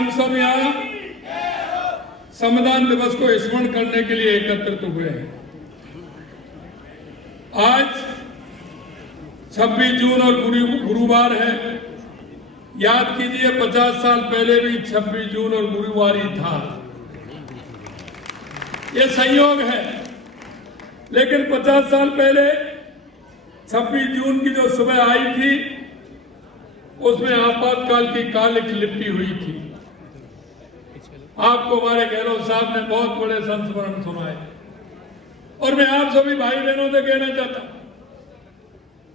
हम सब यहाँ संविधान दिवस को स्मरण करने के लिए एकत्रित हुए हैं। आज 26 जून और गुरुवार है। याद कीजिए 50 साल पहले भी 26 जून और गुरुवार ही था। ये संयोग है, लेकिन 50 साल पहले 26 जून की जो सुबह आई थी उसमें आपातकाल की कालिक लिपटी हुई थी। आपको हमारे गहलोत साहब ने बहुत बड़े संस्मरण सुनाए और मैं आप सभी भाई बहनों से कहना चाहता हूं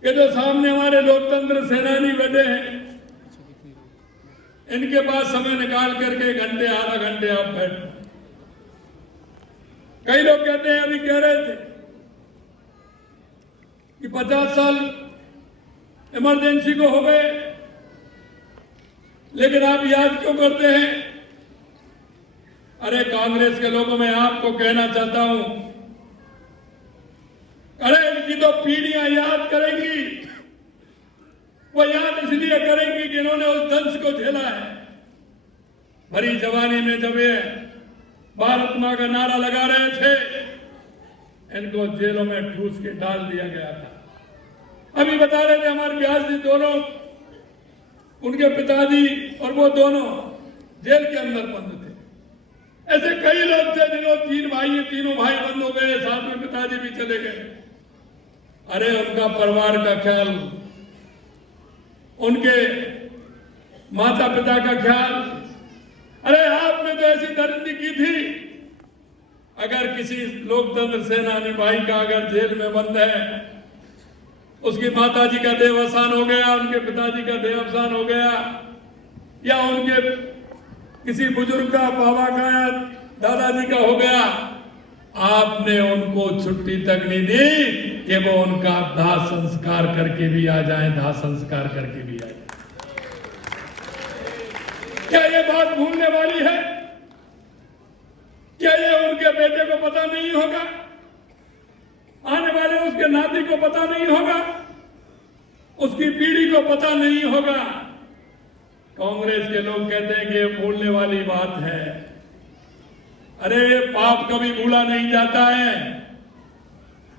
कि जो सामने हमारे लोकतंत्र सेनानी बैठे हैं, इनके पास समय निकाल करके घंटे आधा घंटे आप बैठो। कई लोग कहते हैं, अभी कह रहे थे कि 50 साल इमरजेंसी को हो गए, लेकिन आप याद क्यों करते हैं? अरे कांग्रेस के लोगों में आपको कहना चाहता हूं, अरे इनकी तो पीढ़ियां याद करेंगी। वो याद इसलिए करेंगी कि इन्होंने उस दंश को झेला है। भरी जवानी में जब ये भारत मां का नारा लगा रहे थे, इनको जेलों में ठूस के डाल दिया गया था। अभी बता रहे थे हमारे व्यास जी, दोनों उनके पिताजी और वो दोनों जेल के अंदर बंद थे। ऐसे कई लोग थे जिन्होंने तीनों भाई बंद हो गए, साथ में पिताजी भी चले गए। अरे उनका परिवार का ख्याल, उनके माता पिता का ख्याल। अरे आपने तो ऐसी दरिंदगी की थी, अगर किसी लोकतंत्र सेनानी भाई का अगर जेल में बंद है, उसकी माताजी का देहावसान हो गया, उनके पिताजी का देहावसान हो गया, या उनके किसी बुजुर्ग का, बाबा का या दादाजी का हो गया, आपने उनको छुट्टी तक नहीं दी कि वो उनका दाह संस्कार करके भी आ जाएं, दाह संस्कार करके भी आ जाएं। क्या ये बात भूलने वाली है? क्या ये उनके बेटे को पता नहीं होगा? आने वाले उसके नाती को पता नहीं होगा? उसकी पीढ़ी को पता नहीं होगा? कांग्रेस के लोग कहते हैं कि ये भूलने वाली बात है। अरे पाप कभी भूला नहीं जाता है।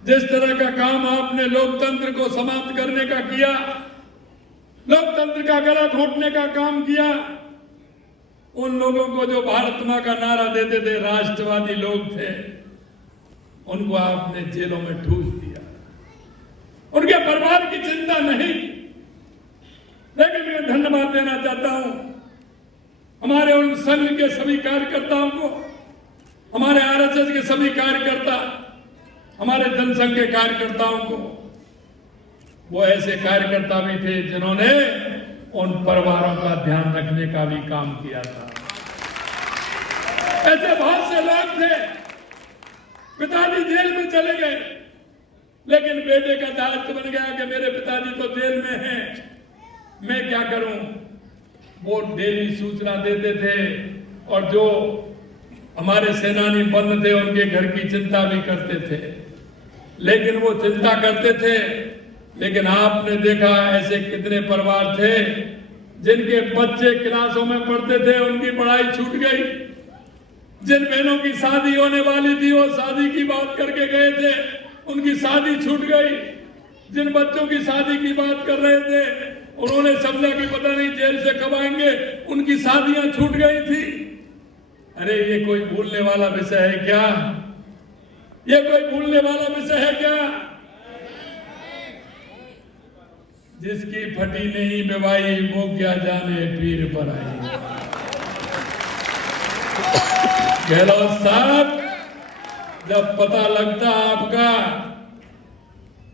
जिस तरह का काम आपने लोकतंत्र को समाप्त करने का किया, लोकतंत्र का गला घोटने का काम किया, उन लोगों को जो भारत मां का नारा देते थे, राष्ट्रवादी लोग थे, उनको आपने जेलों में ठूस दिया। उनके परिवार की चिंता नहीं की। लेकिन मैं धन्यवाद देना चाहता हूं हमारे उन संघ के सभी कार्यकर्ताओं को, हमारे आरएसएस के सभी कार्यकर्ता, हमारे जनसंघ के कार्यकर्ताओं को। वो ऐसे कार्यकर्ता भी थे जिन्होंने उन परिवारों का ध्यान रखने का भी काम किया था। ऐसे बहुत से लोग थे, पिताजी जेल में चले गए, लेकिन बेटे का दायित्व बन गया कि मेरे पिताजी तो जेल में हैं, मैं क्या करूं। वो डेली सूचना देते थे और जो हमारे सेनानी बंद थे उनके घर की चिंता भी करते थे। लेकिन वो चिंता करते थे, लेकिन आपने देखा ऐसे कितने परिवार थे जिनके बच्चे क्लासों में पढ़ते थे, उनकी पढ़ाई छूट गई। जिन बहनों की शादी होने वाली थी, वो शादी की बात करके गए थे, उनकी शादी छूट गई। जिन बच्चों की शादी की बात कर रहे थे, उन्होंने समझा कि पता नहीं जेल से कब आएंगे, उनकी शादियां छूट गई थी। अरे ये कोई भूलने वाला विषय है क्या? ये कोई भूलने वाला विषय है क्या? जिसकी फटी नहीं बेवाई, वो क्या जाने पीर पर आई। गहलोत साहब, जब पता लगता आपका,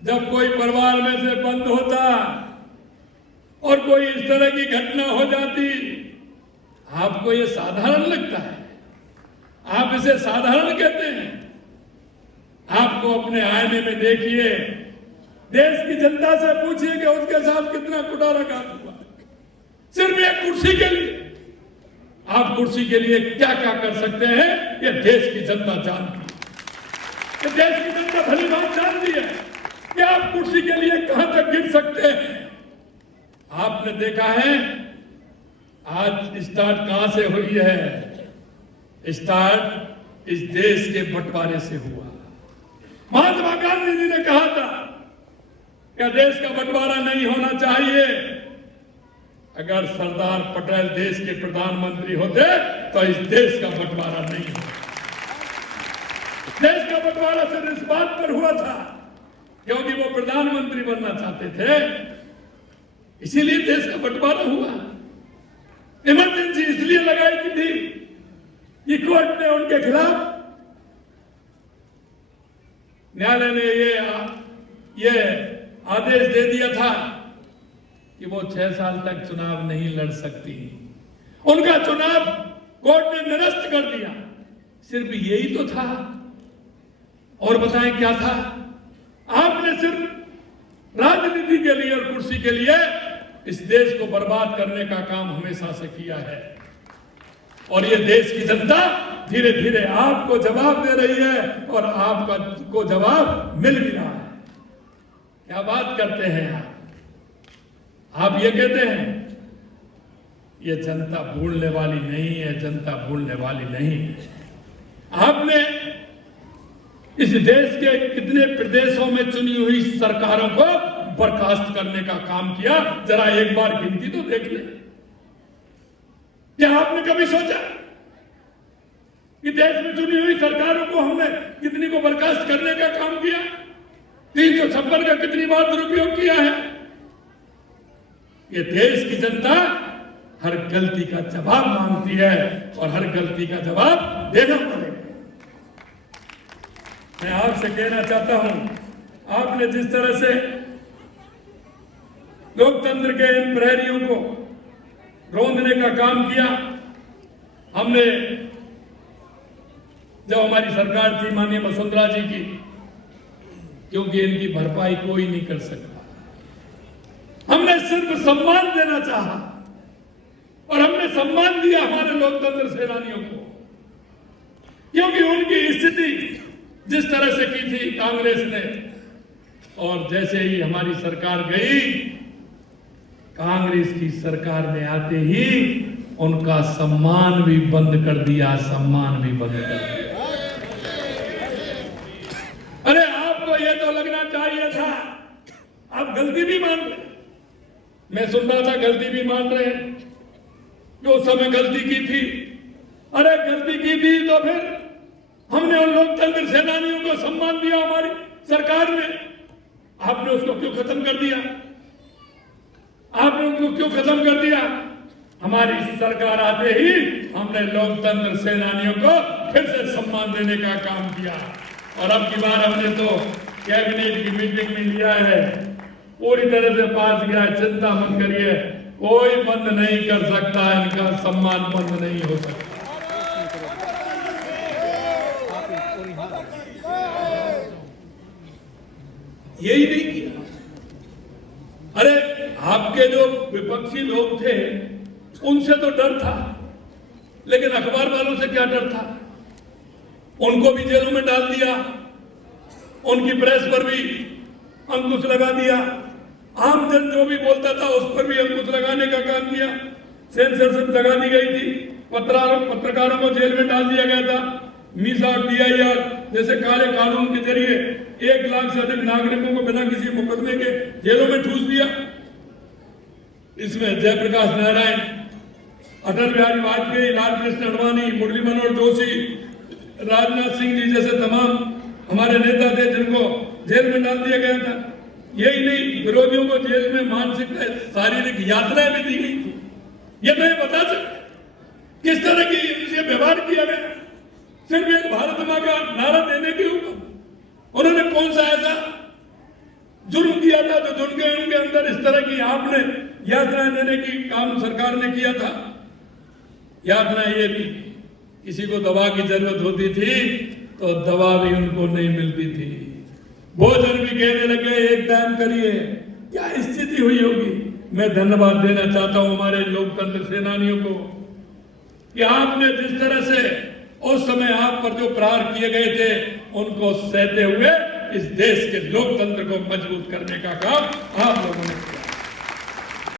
जब कोई परिवार में से बंद होता और कोई इस तरह की घटना हो जाती, आपको ये साधारण लगता है? आप इसे साधारण कहते हैं? आपको अपने आईने में देखिए, देश की जनता से पूछिए कि उसके साथ कितना कुटाराघात हुआ, सिर्फ एक कुर्सी के लिए। आप कुर्सी के लिए क्या क्या कर सकते हैं, ये देश की जनता जानती है। ये देश की जनता भली बात जानती है कि आप कुर्सी के लिए कहां तक गिर सकते हैं। आपने देखा है, आज स्टार्ट कहां से हुई है? स्टार्ट इस देश के बंटवारे से हुआ। महात्मा गांधी जी ने कहा था कि देश का बंटवारा नहीं होना चाहिए। अगर सरदार पटेल देश के प्रधानमंत्री होते तो इस देश का बंटवारा नहीं होता। देश का बंटवारा सिर्फ इस बात पर हुआ था क्योंकि वो प्रधानमंत्री बनना चाहते थे, इसीलिए देश का बंटवारा हुआ। इमरजेंसी इसलिए लगाई की थी कि कोर्ट ने उनके खिलाफ, न्यायालय ने ये आदेश दे दिया था कि वो 6 साल तक चुनाव नहीं लड़ सकती। उनका चुनाव कोर्ट ने निरस्त कर दिया। सिर्फ यही तो था, और बताएं क्या था? आपने सिर्फ राजनीति के लिए और कुर्सी के लिए इस देश को बर्बाद करने का काम हमेशा से किया है, और ये देश की जनता धीरे धीरे आपको जवाब दे रही है और आपको जवाब मिल भी रहा है। क्या बात करते हैं आप ये कहते हैं ये जनता भूलने वाली नहीं है, जनता भूलने वाली नहीं है। आपने इस देश के कितने प्रदेशों में चुनी हुई सरकारों को बर्खास्त करने का काम किया, जरा एक बार गिनती तो देख ले। क्या आपने कभी सोचा कि देश में चुनी हुई सरकारों को हमने कितनी को बर्खास्त करने का काम किया? 356 का कितनी बार दुरुपयोग किया है? ये देश की जनता हर गलती का जवाब मांगती है और हर गलती का जवाब देना पड़ेगा। मैं आपसे कहना चाहता हूं, आपने जिस तरह से लोकतंत्र के इन प्रहरियों को रौंदने का काम किया, हमने जब हमारी सरकार थी माननीय वसुंधरा जी की, क्योंकि इनकी भरपाई कोई नहीं कर सकता, हमने सिर्फ सम्मान देना चाहा और हमने सम्मान दिया हमारे लोकतंत्र सेनानियों को, क्योंकि उनकी स्थिति जिस तरह से की थी कांग्रेस ने, और जैसे ही हमारी सरकार गई, कांग्रेस की सरकार ने आते ही उनका सम्मान भी बंद कर दिया, सम्मान भी बंद कर दिया। अरे आपको ये तो लगना चाहिए था, आप गलती भी मान रहे। मैं सुन रहा था गलती भी मान रहे हैं कि उस समय गलती की थी। अरे गलती की थी तो फिर हमने उन लोकतंत्र सेनानियों को सम्मान दिया हमारी सरकार में, आपने उसको क्यों खत्म कर दिया? आपने उसको क्यों खत्म कर दिया? हमारी सरकार आते ही हमने लोकतंत्र सेनानियों को फिर से सम्मान देने का काम किया, और अब की बार हमने तो कैबिनेट की मीटिंग में लिया है, पूरी तरह से पास गया। चिंता मत करिए, कोई बंद नहीं कर सकता, इनका सम्मान बंद नहीं हो सकता। यही नहीं किया। अरे आपके जो विपक्षी लोग थे उनसे तो डर था, लेकिन अखबार वालों से क्या डर था? उनको भी जेलों में डाल दिया, उनकी प्रेस पर भी अंकुश लगा दिया, आम जन जो भी बोलता था उस पर भी अंकुश लगाने का काम किया, सेंसरशिप लगा दी गई थी, पत्रकारों को जेल में डाल दिया गया था। मीसा और DIR जैसे काले कानून के जरिए 1 लाख से अधिक नागरिकों को बिना किसी मुकदमे के जेलों में ठूस दिया। इसमें जयप्रकाश नारायण, अटल बिहारी वाजपेयी, लालकृष्ण आडवाणी, मुरली मनोहर जोशी, राजनाथ सिंह जी जैसे तमाम हमारे नेता थे जिनको जेल में डाल दिया गया था। यही नहीं, विरोधियों को जेल में मानसिक शारीरिक यात्राएं भी दी गई थी। ये मैं बता सकता किस तरह की इनसे व्यवहार किया गया, सिर्फ एक भारत मां का नारा देने के ऊपर। उन्होंने कौन सा ऐसा जुर्म किया था जो उनके अंदर इस तरह की आपने यात्राएं देने की काम सरकार ने किया था? यात्रा ये भी, किसी को दवा की जरूरत होती थी तो दवा भी उनको नहीं मिलती थी, भोजन भी कहने लगे 1 टाइम करिए। क्या स्थिति हुई होगी? मैं धन्यवाद देना चाहता हूं हमारे लोकतंत्र सेनानियों को कि आपने जिस तरह से उस समय आप पर जो प्रहार किए गए थे उनको सहते हुए इस देश के लोकतंत्र को मजबूत करने का काम आप लोगों ने किया।